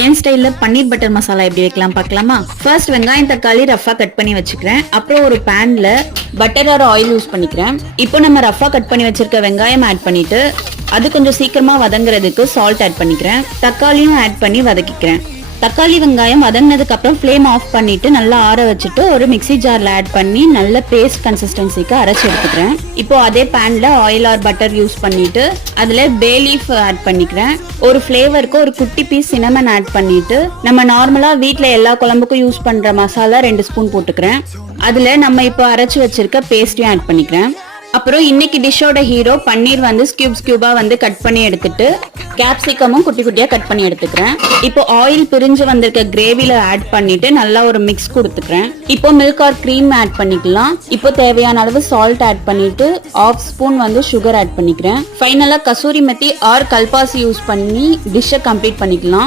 என் ஸ்டைல்ல பன்னீர் பட்டர் மசாலா எப்படி வைக்கலாம் பார்க்கலாமா? ஃபர்ஸ்ட் வெங்காயம் தக்காளி ரஃபா கட் பண்ணி வச்சுக்கிறேன். அப்புறம் ஒரு பேன்ல பட்டர் ஆர் ஆயில் யூஸ் பண்ணிக்கிறேன். இப்போ நம்ம ரஃபா கட் பண்ணி வச்சிருக்க வெங்காயம் ஆட் பண்ணிட்டு அது கொஞ்சம் சீக்கிரமா வதங்குறதுக்கு சால்ட் ஆட் பண்ணிக்கிறேன். தக்காளியும் ஆட் பண்ணி வதக்கிக்கிறேன். தக்காளி வெங்காயம் வதங்கினதுக்கு அப்புறம் ஃப்ளேம் ஆஃப் பண்ணிட்டு நல்லா ஆற வச்சுட்டு ஒரு மிக்ஸி ஜார்ல ஆட் பண்ணி நல்ல பேஸ்ட் கன்சிஸ்டன்சிக்கு அரைச்சு எடுத்துக்கிறேன். இப்போ அதே பேன்ல ஆயில் ஆர் பட்டர் யூஸ் பண்ணிட்டு அதுல பே லீஃப் ஆட் பண்ணிக்கிறேன். ஒரு ஃபிளேவருக்கு ஒரு குட்டி பீஸ் சினமன் ஆட் பண்ணிட்டு நம்ம நார்மலா வீட்ல எல்லா குழம்புக்கும் யூஸ் பண்ற மசாலா 2 ஸ்பூன் போட்டுக்கிறேன். அதுல நம்ம இப்போ அரைச்சு வச்சிருக்க பேஸ்டையும் ஆட் பண்ணிக்கிறேன். அப்புறம் இன்னைக்கு டிஷ்ஷோட ஹீரோ பன்னீர் வந்து கியூபா வந்து கட் பண்ணி எடுத்துட்டு கேப்சிகமும் குட்டி குட்டியா கட் பண்ணி எடுத்துக்கிறேன். இப்போ ஆயில் பிரிஞ்சு வந்திருக்க கிரேவில ஆட் பண்ணிட்டு நல்லா ஒரு மிக்ஸ் கொடுத்துக்கிறேன். இப்போ மில்க் ஆர் கிரீம் ஆட் பண்ணிக்கலாம். இப்போ தேவையான அளவு சால்ட் ஆட் பண்ணிட்டு 1/2 ஸ்பூன் வந்து சுகர் ஆட் பண்ணிக்கிறேன். ஃபைனலா கசூரி மெத்தி ஆர் கல்பாசி யூஸ் பண்ணி டிஷ்ஷை கம்ப்ளீட் பண்ணிக்கலாம்.